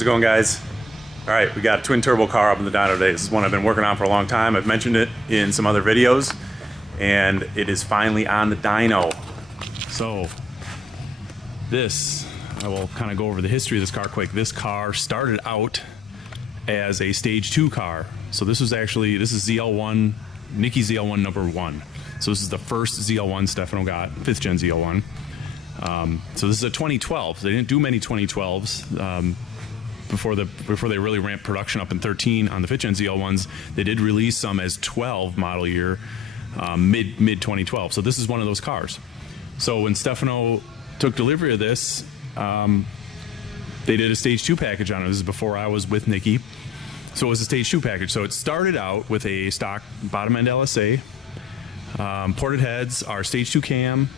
How's it going, guys? All right, we got a twin turbo car up in the dyno today. This is one I've been working on for a long time. I've mentioned it in some other videos, and it is finally on the dyno. So this, I will kind of go over the history of this car quick. This car started out as a stage 2 car. So this is ZL1, Nickey ZL1 number 1. So this is the first ZL1 Stefano got, 5th gen ZL1. So this is a 2012. They didn't do many 2012s before they really ramped production up in 13 on the 5th gen ZL1s. They did release some as 12 model year, mid 2012. So this is one of those cars. So when Stefano took delivery of this, they did a stage 2 package on it. This is before I was with Nickey. So it was a stage 2 package. So it started out with a stock bottom end LSA, ported heads, our stage 2 cam,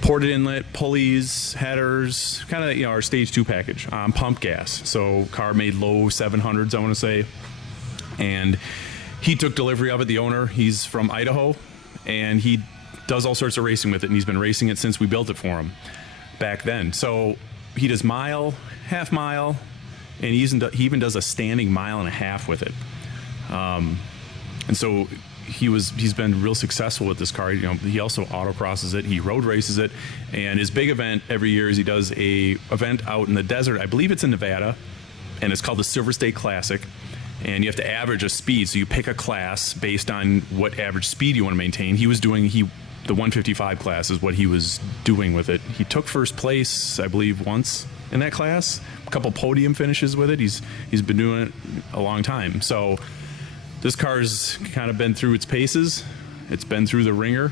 ported inlet, pulleys, headers, kind of our stage 2 package, pump gas. So car made low 700s, I want to say. And he took delivery of it, the owner. He's from Idaho, and he does all sorts of racing with it, and he's been racing it since we built it for him back then. So he does mile, half mile, and he even does a standing 1.5 miles with it. And so he's been real successful with this car. He also autocrosses it, he road races it, and his big event every year is he does a event out in the desert. I believe it's in Nevada, and it's called the Silver State Classic. And you have to average a speed, so you pick a class based on what average speed you want to maintain. He was doing the 155 class is what he was doing with it. He took first place, I believe, once in that class. A couple podium finishes with it. He's been doing it a long time. So this car's kind of been through its paces. It's been through the ringer,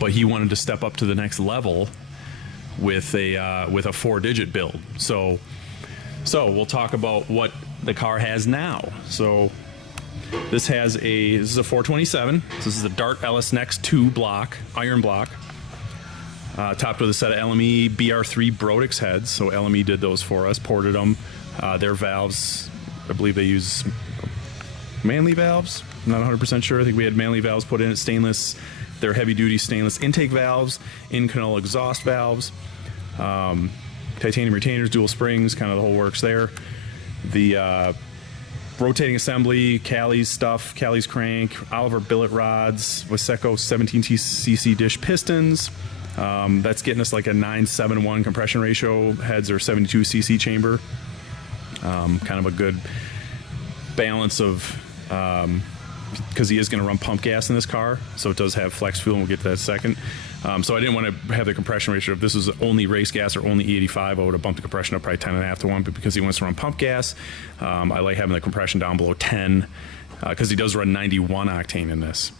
but he wanted to step up to the next level with a 4-digit build. So we'll talk about what the car has now. So this is a 427. So this is a Dart LS Next 2 block, iron block, topped with a set of LME BR3 Brodix heads. So LME did those for us, ported them. Their valves, I believe they use Manley valves. I'm not 100% sure. I think we had Manley valves put in it. Stainless, they're heavy duty stainless intake valves, in-canal exhaust valves, titanium retainers, dual springs, kind of the whole works there. The rotating assembly, Callies stuff, Callies crank, Oliver billet rods, Wiseco 17cc dish pistons. That's getting us like a 971 compression ratio. Heads are 72cc chamber. Kind of a good balance of, because he is going to run pump gas in this car, so it does have flex fuel, and we'll get to that in a second. So I didn't want to have the compression ratio. If this was only race gas or only E85, I would have bumped the compression up probably 10.5 to 1, but because he wants to run pump gas, I like having the compression down below 10, because he does run 91 octane in this.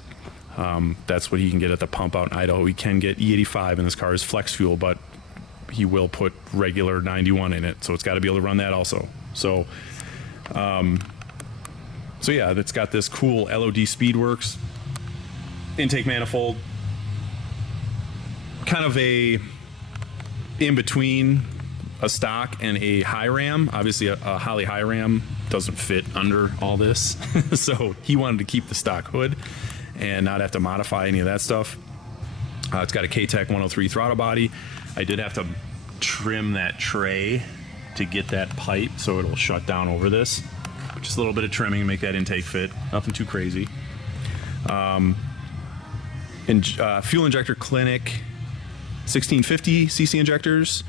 That's what he can get at the pump out in Idaho. He can get E85 in this car as flex fuel, but he will put regular 91 in it, so it's got to be able to run that also. So yeah, it's got this cool L.O.D. Speedworks intake manifold, kind of a in between a stock and a high ram. Obviously a Holley high ram doesn't fit under all this, so he wanted to keep the stock hood and not have to modify any of that stuff. It's got a Katech 103 throttle body. I did have to trim that tray to get that pipe so it'll shut down over this. Just a little bit of trimming to make that intake fit. Nothing too crazy. Fuel injector Clinic 1650 cc injectors.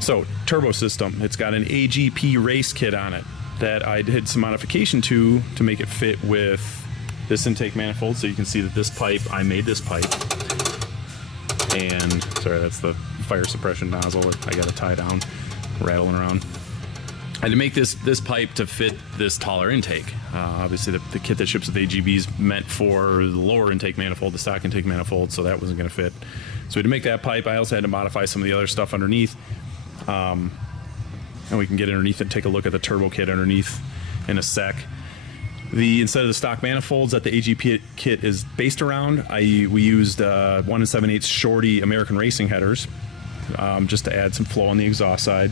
So turbo system. It's got an AGP race kit on it that I did some modification to make it fit with this intake manifold. So you can see that this pipe, I made this pipe. And sorry, that's the fire suppression nozzle that I got to tie down, rattling around. I had to make this pipe to fit this taller intake. Obviously, the kit that ships with AGB is meant for the lower intake manifold, the stock intake manifold, so that wasn't going to fit. So we had to make that pipe. I also had to modify some of the other stuff underneath. And we can get underneath and take a look at the turbo kit underneath in a sec. Instead of the stock manifolds that the AGP kit is based around, we used 1 7/8 shorty American racing headers, just to add some flow on the exhaust side.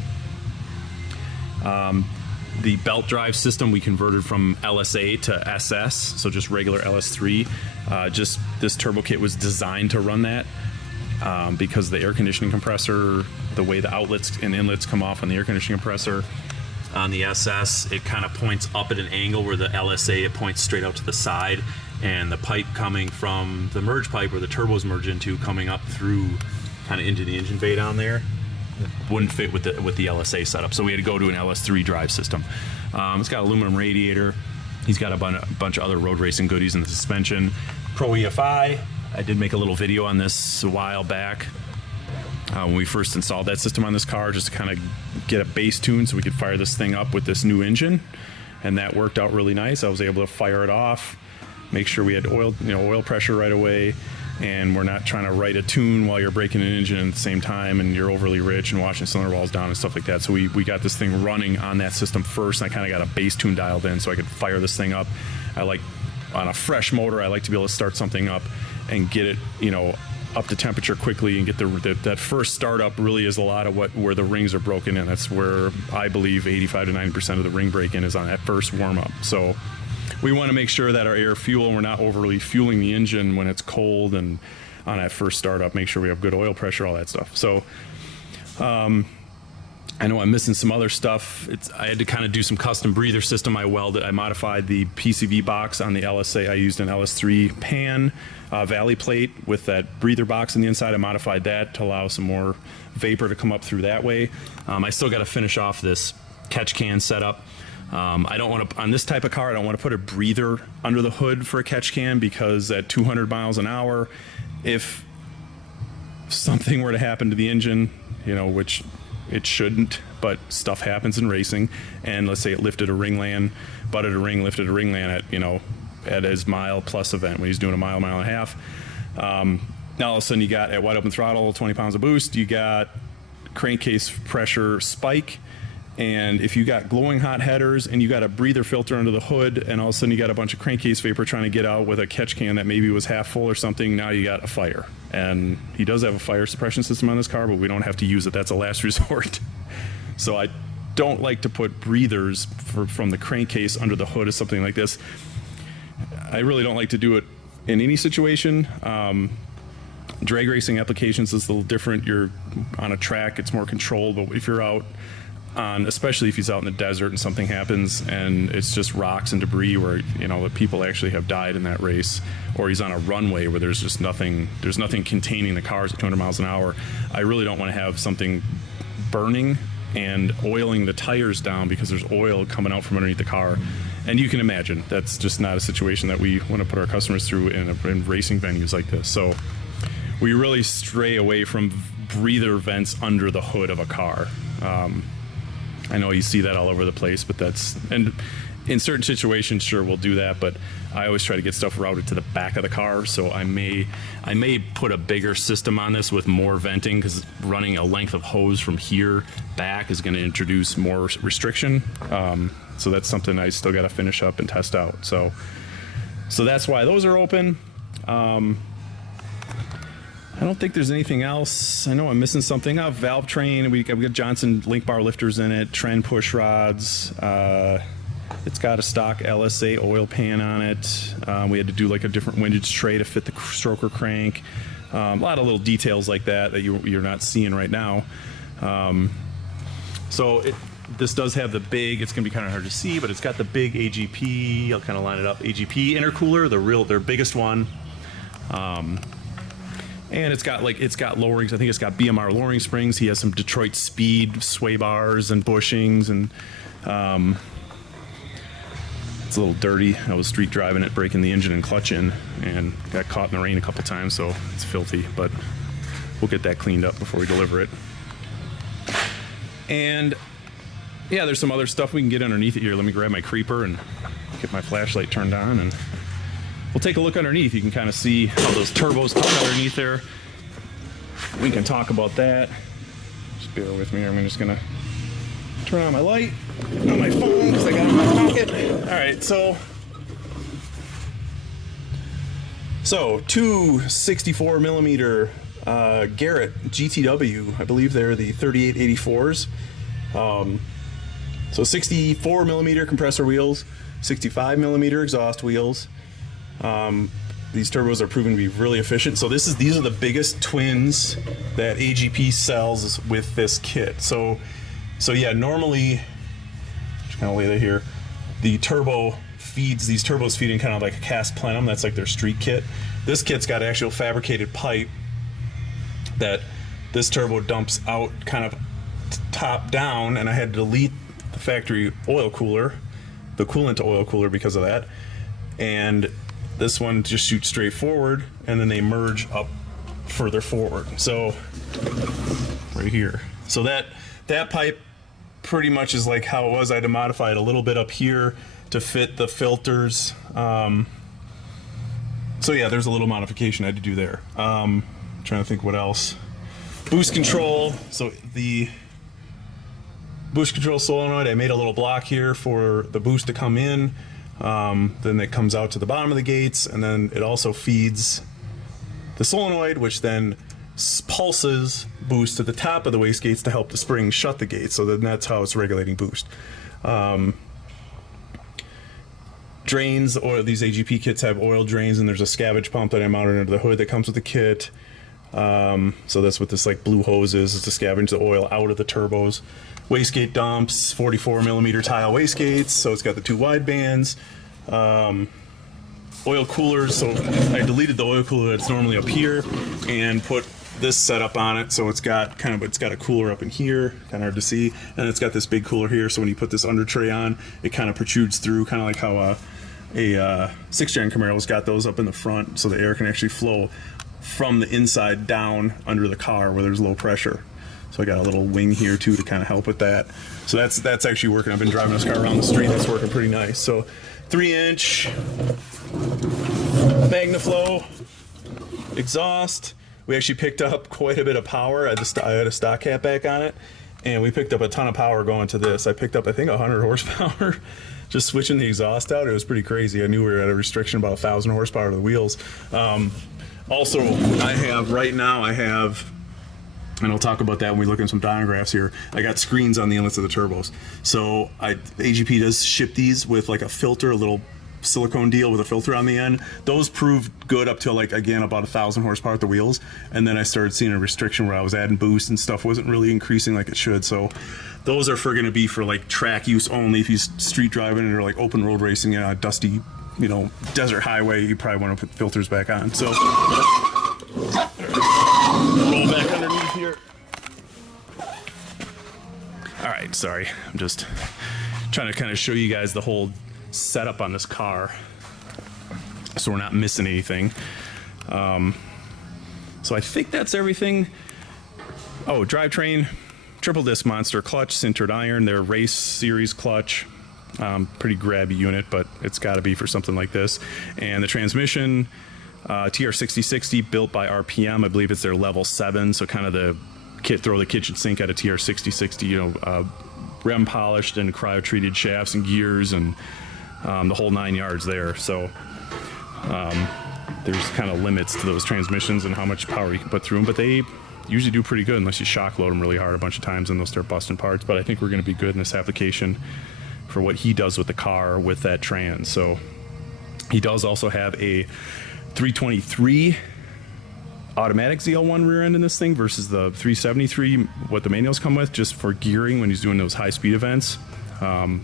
The belt drive system we converted from LSA to SS, so just regular LS3. Just this turbo kit was designed to run that. because the air conditioning compressor, the way the outlets and inlets come off on the air conditioning compressor. On the SS, it kind of points up at an angle, where the LSA, it points straight out to the side, and the pipe coming from the merge pipe where the turbos merge into, coming up through kind of into the engine bay down there, wouldn't fit with the LSA setup. So we had to go to an LS3 drive system. It's got aluminum radiator. He's got a bunch of other road racing goodies in the suspension. ProEfi, I did make a little video on this a while back. When we first installed that system on this car, just to kind of get a base tune so we could fire this thing up with this new engine, and that worked out really nice. I was able to fire it off, make sure we had oil pressure right away, and we're not trying to write a tune while you're braking an engine at the same time and you're overly rich and washing cylinder walls down and stuff like that. So we got this thing running on that system first, and I kind of got a base tune dialed in so I could fire this thing up. I like, on a fresh motor, I like to be able to start something up and get it, up to temperature quickly, and get that first startup really is a lot of where the rings are broken in. That's where I believe 85 to 90% of the ring break-in is on that first warm-up. So we want to make sure that our air fuel, we're not overly fueling the engine when it's cold, and on that first startup, make sure we have good oil pressure, all that stuff. So I know I'm missing some other stuff. I had to kind of do some custom breather system. I modified the PCV box on the LSA. I used an LS3 pan valley plate with that breather box on the inside. I modified that to allow some more vapor to come up through that way. I still got to finish off this catch can setup. I don't want to, on this type of car, I don't want to put a breather under the hood for a catch can, because at 200 miles an hour, if something were to happen to the engine, which it shouldn't, but stuff happens in racing, and let's say it lifted a ringland, butted a ring, lifted a ringland at his mile plus event when he's doing a mile and a half. Now all of a sudden you got, at wide open throttle, 20 pounds of boost, you got crankcase pressure spike, and if you got glowing hot headers and you got a breather filter under the hood, and all of a sudden you got a bunch of crankcase vapor trying to get out with a catch can that maybe was half full or something, now you got a fire. And he does have a fire suppression system on this car, but we don't have to use it. That's a last resort. So I don't like to put breathers from the crankcase under the hood of something like this. I really don't like to do it in any situation. Drag racing applications is a little different. You're on a track, it's more controlled, but if you're out on, especially if he's out in the desert and something happens and it's just rocks and debris where the people actually have died in that race, or he's on a runway where there's just nothing containing the cars at 200 miles an hour, I really don't want to have something burning and oiling the tires down because there's oil coming out from underneath the car. And you can imagine that's just not a situation that we want to put our customers through in racing venues like this. So we really stray away from breather vents under the hood of a car. I know you see that all over the place, but and in certain situations, sure, we'll do that, but I always try to get stuff routed to the back of the car, so I may put a bigger system on this with more venting, because running a length of hose from here back is going to introduce more restriction. So that's something I still got to finish up and test out. So that's why those are open. I don't think there's anything else. I know I'm missing something. Valve train. We got Johnson link bar lifters in it. Trend push rods. It's got a stock LSA oil pan on it. We had to do like a different windage tray to fit the stroker crank. A lot of little details like that you're not seeing right now. This does have the big, it's gonna be kind of hard to see, but it's got the big AGP, I'll kind of line it up, AGP intercooler, their biggest one. And it's got lowerings. I think it's got BMR lowering springs. He has some Detroit Speed sway bars and bushings, and it's a little dirty. I was street driving it, breaking the engine and clutch in, and got caught in the rain a couple times, so it's filthy, but we'll get that cleaned up before we deliver it. And yeah, there's some other stuff we can get underneath it here. Let me grab my creeper and get my flashlight turned on, and we'll take a look underneath. You can kind of see how those turbos come underneath there. We can talk about that. Just bear with me. I'm just gonna turn on my light on my phone because I got it in my pocket. All right, so two 64 millimeter Garrett GTW. I believe they're the 3884s. So 64 millimeter compressor wheels, 65 millimeter exhaust wheels. these turbos are proven to be really efficient. So these are the biggest twins that AGP sells with this kit. So yeah, normally, just kind of lay that here, the turbo feeds, these turbos feed in kind of like a cast plenum. That's like their street kit. This kit's got actual fabricated pipe that this turbo dumps out kind of top down, and I had to delete the factory oil cooler, the coolant oil cooler, because of that. And this one just shoots straight forward, and then they merge up further forward. So right here. So that pipe pretty much is like how it was. I had to modify it a little bit up here to fit the filters. So yeah, there's a little modification I had to do there. Trying to think what else. Boost control. So the boost control solenoid, I made a little block here for the boost to come in. Then it comes out to the bottom of the gates, and then it also feeds the solenoid, which then pulses boost to the top of the wastegates to help the spring shut the gates. So then that's how it's regulating boost. Drains, or these AGP kits have oil drains, and there's a scavenge pump that I mounted under the hood that comes with the kit. So that's what this like blue hose is. It's to scavenge the oil out of the turbos. Wastegate dumps, 44 millimeter tile wastegates, so it's got the 2 wide bands. Oil coolers, so I deleted the oil cooler that's normally up here and put this setup on it, so it's got a cooler up in here, kind of hard to see, and it's got this big cooler here, so when you put this under tray on, it kind of protrudes through, kind of like how a 6th gen Camaro's got those up in the front, so the air can actually flow from the inside down under the car where there's low pressure. So I got a little wing here too to kind of help with that. So that's actually working. I've been driving this car around the street. That's working pretty nice. So 3-inch Magnaflow exhaust. We actually picked up quite a bit of power. I had a stock cap back on it, and we picked up a ton of power going to this. I picked up, I think, 100 horsepower just switching the exhaust out. It was pretty crazy. I knew we were at a restriction about 1,000 horsepower to the wheels. Also, I have, and I'll talk about that when we look at some dynographs here, I got screens on the inlets of the turbos. So AGP does ship these with like a filter, a little silicone deal with a filter on the end. Those proved good up to like, again, about 1,000 horsepower at the wheels. And then I started seeing a restriction where I was adding boost and stuff wasn't really increasing like it should. So those are going to be for like track use only. If you street driving or like open road racing on a dusty, desert highway, you probably want to put filters back on. So roll back underneath here. All right, sorry. I'm just trying to kind of show you guys the whole setup on this car so we're not missing anything. So I think that's everything. Oh, drivetrain, triple disc monster clutch, sintered iron, their race series clutch. Pretty grabby unit, but it's got to be for something like this. And the transmission, TR6060, built by RPM. I believe it's their level 7, so kind of the throw the kitchen sink at a TR6060, rim polished and cryo treated shafts and gears and the whole 9 yards there. So there's kind of limits to those transmissions and how much power you can put through them, but they usually do pretty good unless you shock load them really hard a bunch of times and they'll start busting parts. But I think we're going to be good in this application for what he does with the car with that trans. So he does also have a 323 automatic ZL1 rear end in this thing versus the 373, what the manuals come with, just for gearing when he's doing those high speed events. Then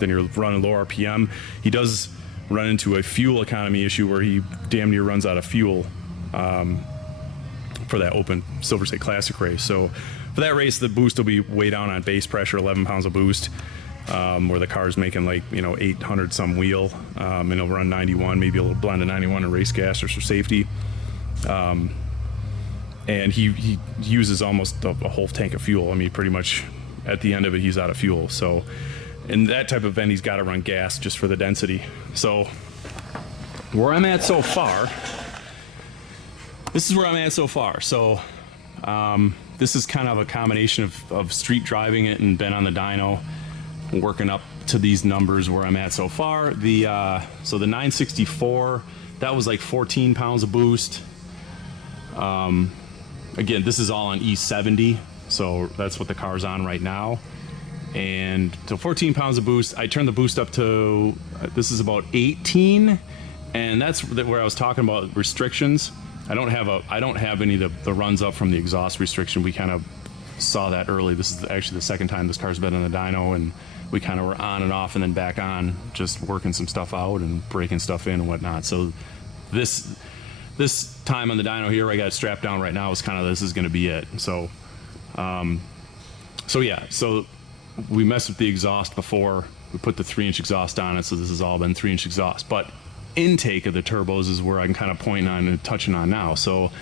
you're running low RPM. He does run into a fuel economy issue where he damn near runs out of fuel for that open Silver State Classic race. So for that race, the boost will be way down on base pressure, 11 pounds of boost. Where the car's making like 800 some wheel, and it'll run 91, maybe a little blend of 91 and race gas just for safety. And he uses almost a whole tank of fuel. I mean, pretty much at the end of it, he's out of fuel. So in that type of event, he's got to run gas just for the density. So where I'm at so far, this is where I'm at so far. So this is kind of a combination of street driving it and been on the dyno, working up to these numbers where I'm at so far. So the 964, that was like 14 pounds of boost. Again, this is all on E70, so that's what the car's on right now. And so 14 pounds of boost. I turned the boost up to, this is about 18, And that's where I was talking about restrictions. I don't have any of the runs up from the exhaust restriction. We kind of saw that early. This is actually the second time this car's been on the dyno, and we kind of were on and off and then back on, just working some stuff out and breaking stuff in and whatnot. So this time on the dyno here, I got it strapped down right now, is kind of, this is going to be it. So so we messed with the exhaust before. We put the 3-inch exhaust on it, so this has all been 3-inch exhaust. But intake of the turbos is where I'm kind of pointing on and touching on now. So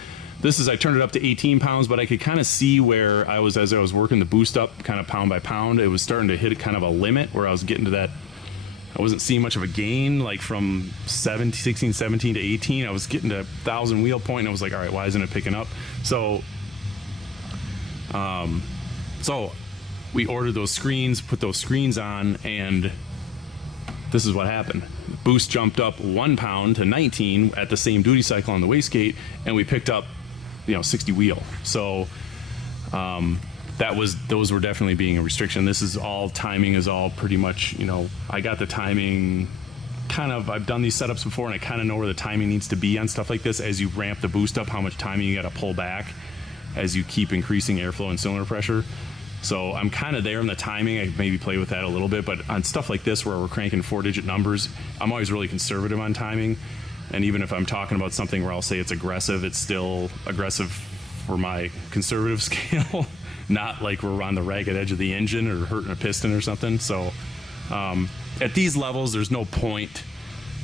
this is, I turned it up to 18 pounds, but I could kind of see where I was, as I was working the boost up kind of pound by pound, it was starting to hit kind of a limit where I was getting to that, I wasn't seeing much of a gain, like from 16, 17 to 18. I was getting to 1,000 wheel point, and I was like, all right, why isn't it picking up? So we ordered those screens, put those screens on, and this is what happened. Boost jumped up 1 pound to 19 at the same duty cycle on the wastegate, and we picked up, 60 wheel. So those were definitely being a restriction. This is all, timing is all pretty much, I got the timing kind of, I've done these setups before, and I kind of know where the timing needs to be on stuff like this. As you ramp the boost up, how much timing you got to pull back as you keep increasing airflow and cylinder pressure. So I'm kind of there in the timing. I maybe play with that a little bit, but on stuff like this where we're cranking 4-digit numbers, I'm always really conservative on timing. And even if I'm talking about something where I'll say it's aggressive, it's still aggressive for my conservative scale, not like we're on the ragged edge of the engine or hurting a piston or something. So at these levels, there's no point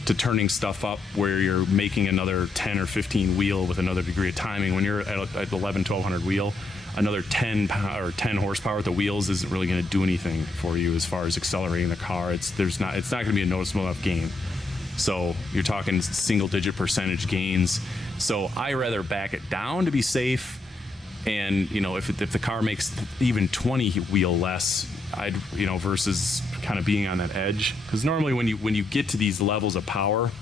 to turning stuff up where you're making another 10 or 15 wheel with another degree of timing. When you're at 1100-1200 wheel, another 10 horsepower with the wheels isn't really going to do anything for you as far as accelerating the car. It's not going to be a noticeable enough gain. So you're talking single-digit percentage gains. So I rather back it down to be safe. And if the car makes even 20 wheel less, I'd versus kind of being on that edge. Because normally when you get to these levels of power,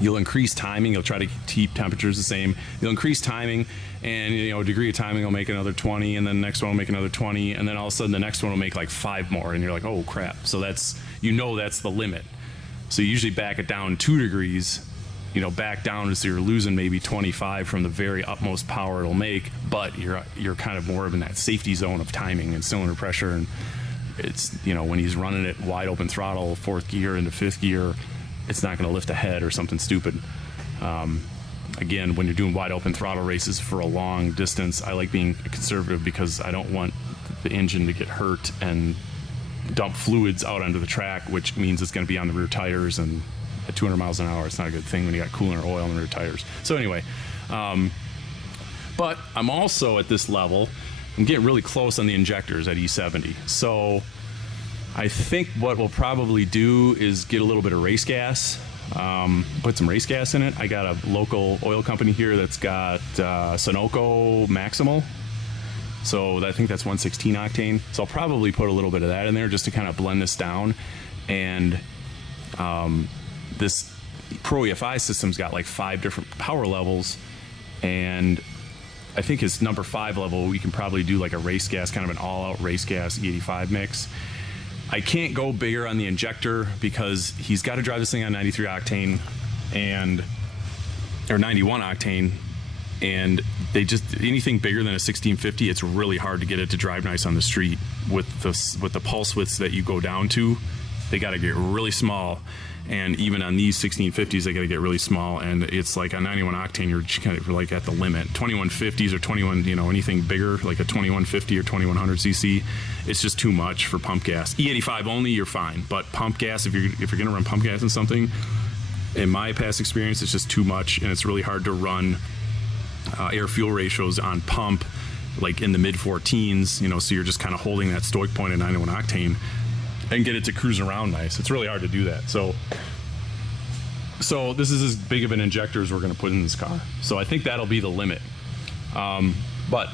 you'll increase timing. You'll try to keep temperatures the same. You'll increase timing, and a degree of timing will make another 20, and then the next one will make another 20, and then all of a sudden the next one will make like 5 more, and you're like, oh crap. So that's the limit. So you usually back it down 2 degrees, back down, so you're losing maybe 25 from the very utmost power it'll make, but you're kind of more in that safety zone of timing and cylinder pressure. And it's when he's running it wide open throttle, 4th gear into 5th gear, it's not going to lift a head or something stupid. Again, when you're doing wide open throttle races for a long distance, I like being conservative because I don't want the engine to get hurt and dump fluids out onto the track, which means it's going to be on the rear tires, and at 200 miles an hour, it's not a good thing when you got coolant or oil on the rear tires. So anyway, but I'm also at this level, I'm getting really close on the injectors at E70. So I think what we'll probably do is get a little bit of race gas, put some race gas in it. I got a local oil company here that's got Sunoco Maximal. So I think that's 116 octane. So I'll probably put a little bit of that in there just to kind of blend this down. And this ProEfi system's got like 5 different power levels. And I think his number 5 level, we can probably do like a race gas, kind of an all-out race gas E85 mix. I can't go bigger on the injector because he's got to drive this thing on 93 octane or 91 octane, and they just, anything bigger than a 1650, it's really hard to get it to drive nice on the street with the pulse widths that you go down to. They got to get really small, and even on these 1650s, they got to get really small. And it's like on 91 octane, you're kind of like at the limit. 2150s or 21, anything bigger like a 2150 or 2100 cc, it's just too much for pump gas. E85 only, you're fine, but pump gas, if you're gonna run pump gas in something, in my past experience, it's just too much, and it's really hard to run air fuel ratios on pump like in the mid 14s, so you're just kind of holding that stoic point at 91 octane and get it to cruise around nice. It's really hard to do that. So this is as big of an injector as we're going to put in this car. So I think that'll be the limit. But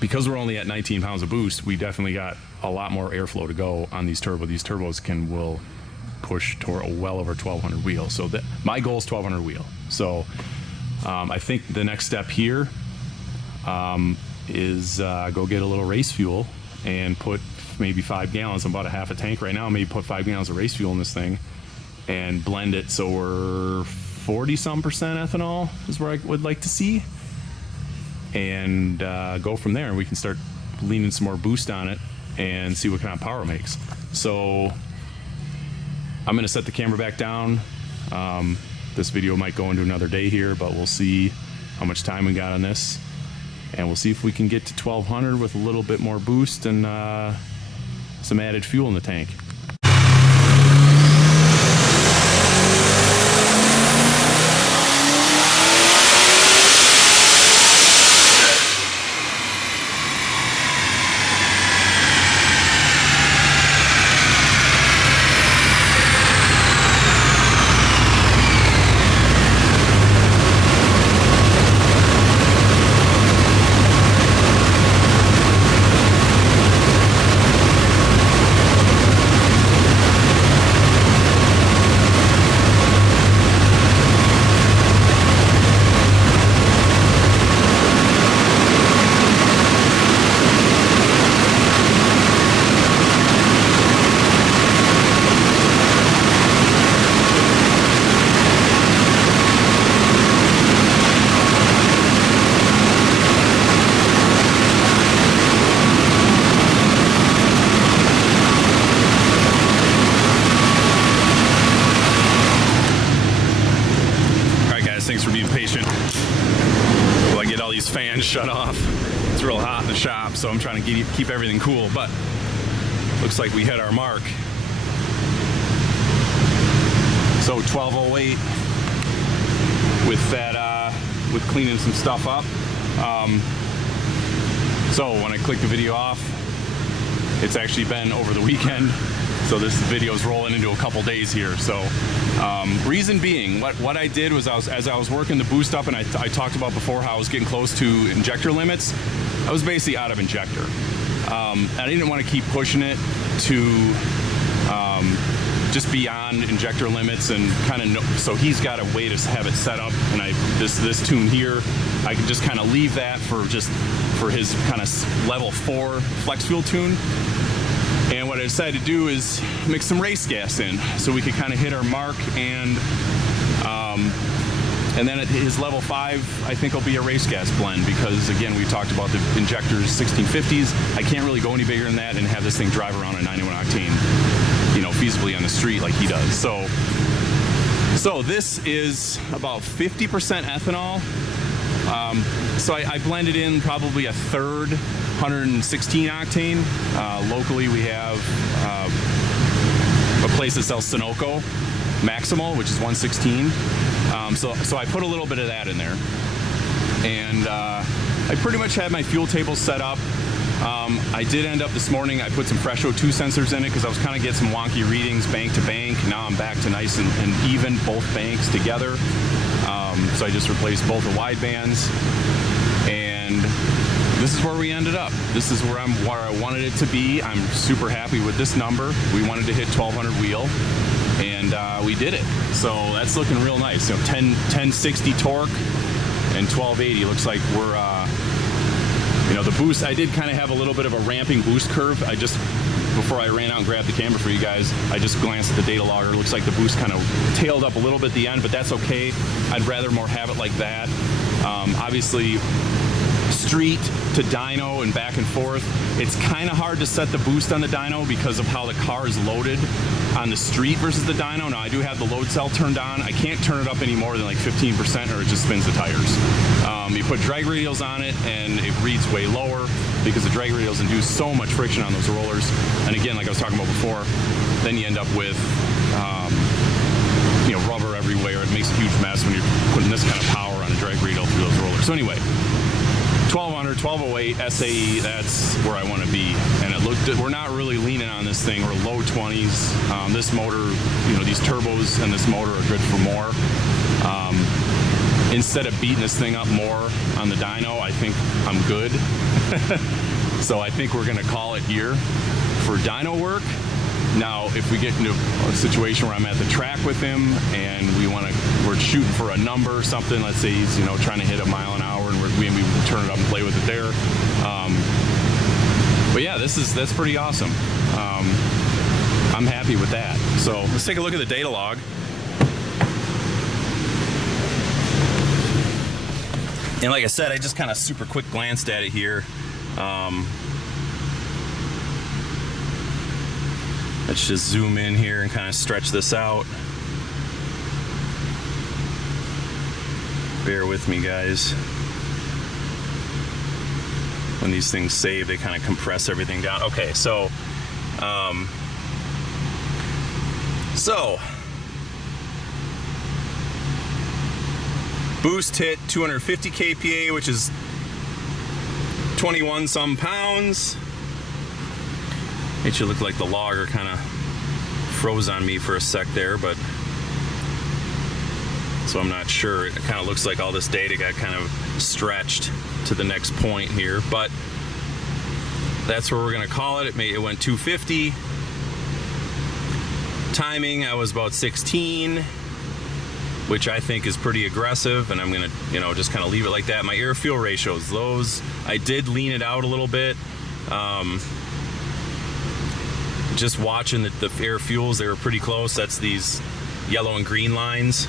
because we're only at 19 pounds of boost, we definitely got a lot more airflow to go on these turbos. These turbos will push toward well over 1200 wheel. So my goal is 1200 wheel. So I think the next step here is go get a little race fuel and put maybe 5 gallons. I'm about a half a tank right now. Maybe put 5 gallons of race fuel in this thing and blend it so we're 40-some% ethanol is where I would like to see, and go from there. And we can start leaning some more boost on it and see what kind of power it makes. So I'm gonna set the camera back down. This video might go into another day here, but we'll see how much time we got on this, and we'll see if we can get to 1200 with a little bit more boost and some added fuel in the tank. Shut off. It's real hot in the shop, so I'm trying to keep everything cool, but looks like we hit our mark. So 1208 with that, with cleaning some stuff up. So when I click the video off, it's actually been over the weekend, so this video is rolling into a couple days here. So reason being, what I did was as I was working the boost up, and I talked about before how I was getting close to injector limits, I was basically out of injector. I didn't want to keep pushing it to just beyond injector limits, and kind of so he's got a way to have it set up, and this tune here, I can just kind of leave that for his kind of level 4 flex fuel tune. And what I decided to do is mix some race gas in, so we could kind of hit our mark, and then at his level 5, I think it'll be a race gas blend, because again, we talked about the injectors 1650s. I can't really go any bigger than that and have this thing drive around a 91 octane, you know, feasibly on the street like he does. So this is about 50% ethanol. So I blended in probably a third 116 octane. Locally we have a place that sells Sunoco Maximal, which is 116. So I put a little bit of that in there, and I pretty much had my fuel table set up. I did end up this morning, I put some Fresho 2 sensors in it because I was kind of getting some wonky readings bank to bank. Now I'm back to nice and even, both banks together. So I just replaced both the wide bands, and this is where we ended up. This is where I wanted it to be. I'm super happy with this number. We wanted to hit 1200 wheel, and we did it. So that's looking real nice. You know, 1060 torque and 1280. Looks like we're you know, the boost, I did kind of have a little bit of a ramping boost curve. Before I ran out and grabbed the camera for you guys, I just glanced at the data logger. Looks like the boost kind of tailed up a little bit at the end, but that's okay. I'd rather more have it like that. Obviously, street to dyno and back and forth, it's kind of hard to set the boost on the dyno because of how the car is loaded on the street versus the dyno. Now I do have the load cell turned on. I can't turn it up any more than like 15% or it just spins the tires. You put drag radials on it and it reads way lower because the drag radials induce so much friction on those rollers. And again, like I was talking about before, then you end up with you know, rubber everywhere. It makes a huge mess when you're putting this kind of power on a drag radial through those rollers. So anyway, 1200, 1208 SAE, that's where I want to be. And it looked, we're not really leaning on this thing. We're low 20s. This motor, you know, these turbos and this motor are good for more. Instead of beating this thing up more on the dyno, I think I'm good. So I think we're gonna call it here for dyno work. Now, if we get into a situation where I'm at the track with him and we're shooting for a number or something, let's say he's, you know, trying to hit a mile an hour and we turn it up and play with it there. But yeah, that's pretty awesome. I'm happy with that. So let's take a look at the data log. And like I said, I just kind of super quick glanced at it here. Let's just zoom in here and kind of stretch this out. Bear with me, guys. When these things save, they kind of compress everything down. Okay, so boost hit 250 kPa, which is 21 some pounds. It should look like the logger kind of froze on me for a sec there, but so I'm not sure. It kind of looks like all this data got kind of stretched to the next point here, but that's where we're gonna call it. It went 250. Timing, I was about 16, which I think is pretty aggressive, and I'm gonna, you know, just kind of leave it like that. My air fuel ratios, those, I did lean it out a little bit. Just watching the air fuels, they were pretty close. That's these yellow and green lines.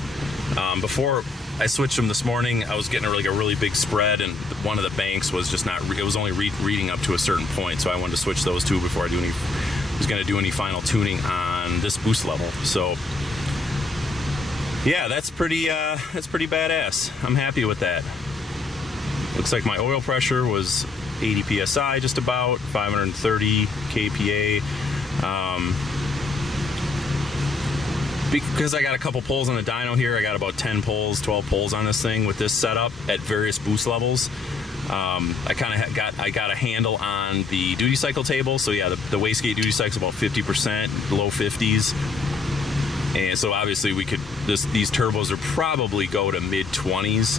Before I switched them this morning, I was getting a really big spread, and one of the banks was just not, it was only reading up to a certain point, so I wanted to switch those two before I was gonna do any final tuning on this boost level. So yeah, that's pretty badass. I'm happy with that. Looks like my oil pressure was 80 psi, just about 530 kPa. Because I got a couple pulls on the dyno here, I got about 10 pulls, 12 pulls on this thing with this setup at various boost levels. I got a handle on the duty cycle table. So yeah, the wastegate duty cycle is about 50%, low 50s. And so obviously we could, these turbos are probably go to mid 20s.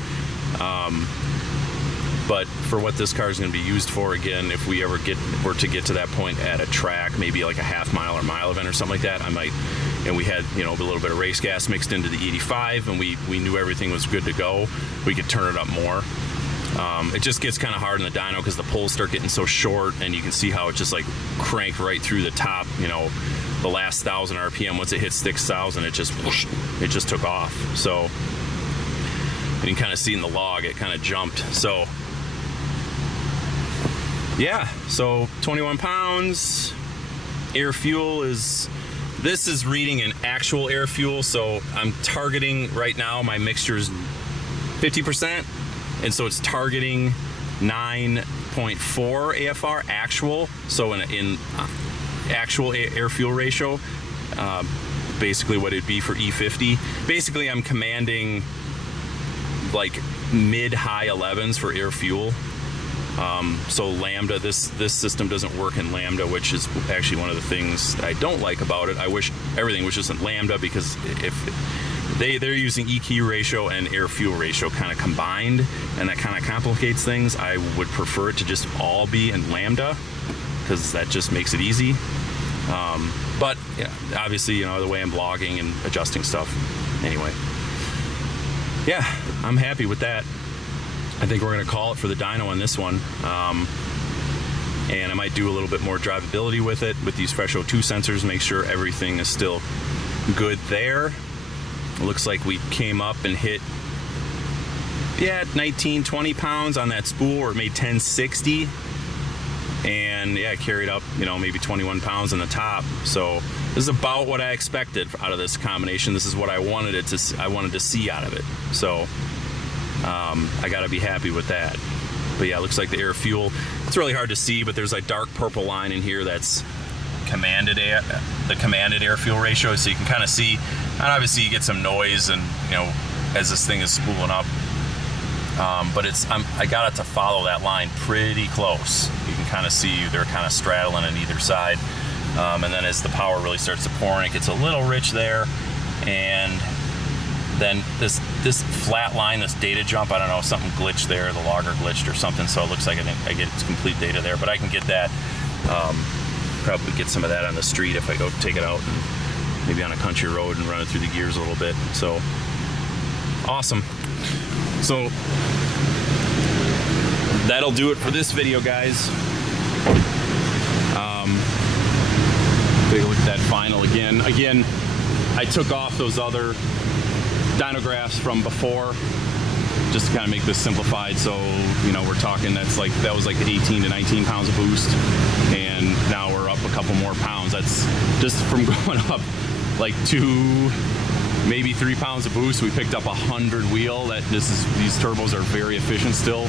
But for what this car is going to be used for, again, if we ever were to get to that point at a track, maybe like a half mile or mile event or something like that, I might, and we had, you know, a little bit of race gas mixed into the 85, and we knew everything was good to go, we could turn it up more. It just gets kind of hard in the dyno because the pulls start getting so short, and you can see how it just like cranked right through the top, you know, the last 1,000 RPM. Once it hit 6,000, it just took off. So you can kind of see in the log, it kind of jumped. So yeah, so 21 pounds. Air fuel is, this is reading an actual air fuel, so I'm targeting right now, my mixture is 50%, and so it's targeting 9.4 AFR actual, so in actual air fuel ratio, basically what it'd be for E50. Basically I'm commanding like mid-high 11s for air fuel. So Lambda, this system doesn't work in Lambda, which is actually one of the things I don't like about it. I wish everything was just in Lambda, because if they're using EQ ratio and air fuel ratio kind of combined, and that kind of complicates things. I would prefer it to just all be in Lambda, because that just makes it easy. But yeah, obviously, you know, the way I'm blogging and adjusting stuff. Anyway, yeah, I'm happy with that. I think we're going to call it for the dyno on this one. And I might do a little bit more drivability with it, with these Fresh O2 sensors, make sure everything is still good there. It looks like we came up and hit, yeah, 19, 20 pounds on that spool, or it made 1060. And yeah, carried up, you know, maybe 21 pounds on the top. So this is about what I expected out of this combination. This is what I wanted I wanted to see out of it. So I gotta be happy with that. But yeah, it looks like the air fuel, it's really hard to see, but there's a dark purple line in here that's the commanded air fuel ratio, so you can kind of see, and obviously you get some noise, and you know, as this thing is spooling up, but I got it to follow that line pretty close. You can kind of see they're kind of straddling on either side, and then as the power really starts to pour in, it gets a little rich there, and then this flat line, this data jump, I don't know, something glitched there, the logger glitched or something, so it looks like I get complete data there, but I can get that, probably get some of that on the street if I go take it out, and maybe on a country road and run it through the gears a little bit. So awesome. So that'll do it for this video, guys. Take a look at that final again. I took off those other dynographs from before, just to kind of make this simplified. So, you know, we're talking that was like 18 to 19 pounds of boost, and now we're up a couple more pounds. That's just from going up like 2, maybe 3 pounds of boost. We picked up 100 wheel. These turbos are very efficient still.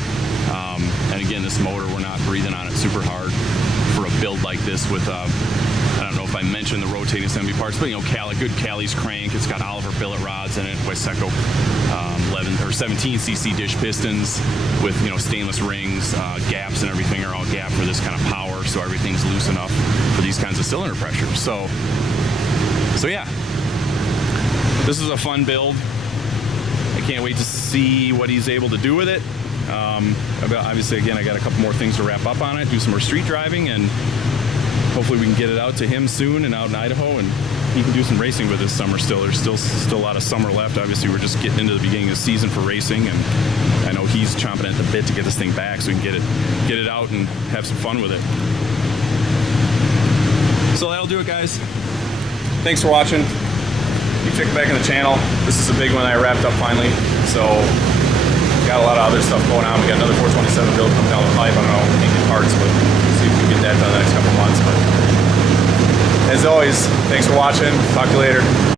And again, this motor, we're not breathing on it super hard for a build like this with, I don't know if I mentioned the rotating assembly parts, but you know, good Callies crank. It's got Oliver billet rods in it, Wiseco 11 or 17cc dish pistons with, you know, stainless rings, gaps and everything are all gapped for this kind of power, so everything's loose enough for these kinds of cylinder pressures. So yeah, this is a fun build. I can't wait to see what he's able to do with it. Obviously, again, I got a couple more things to wrap up on it, do some more street driving, and hopefully we can get it out to him soon and out in Idaho, and he can do some racing with this summer still. There's still a lot of summer left. Obviously, we're just getting into the beginning of the season for racing, and I know he's chomping at the bit to get this thing back so we can get it out and have some fun with it. So that'll do it, guys. Thanks for watching. You check back in the channel. This is a big one I wrapped up finally. So got a lot of other stuff going on. We got another 427 build coming down the pipe. I don't know, we can't get parts, but see if we can get that done in the next couple of months. But as always, thanks for watching. Talk to you later.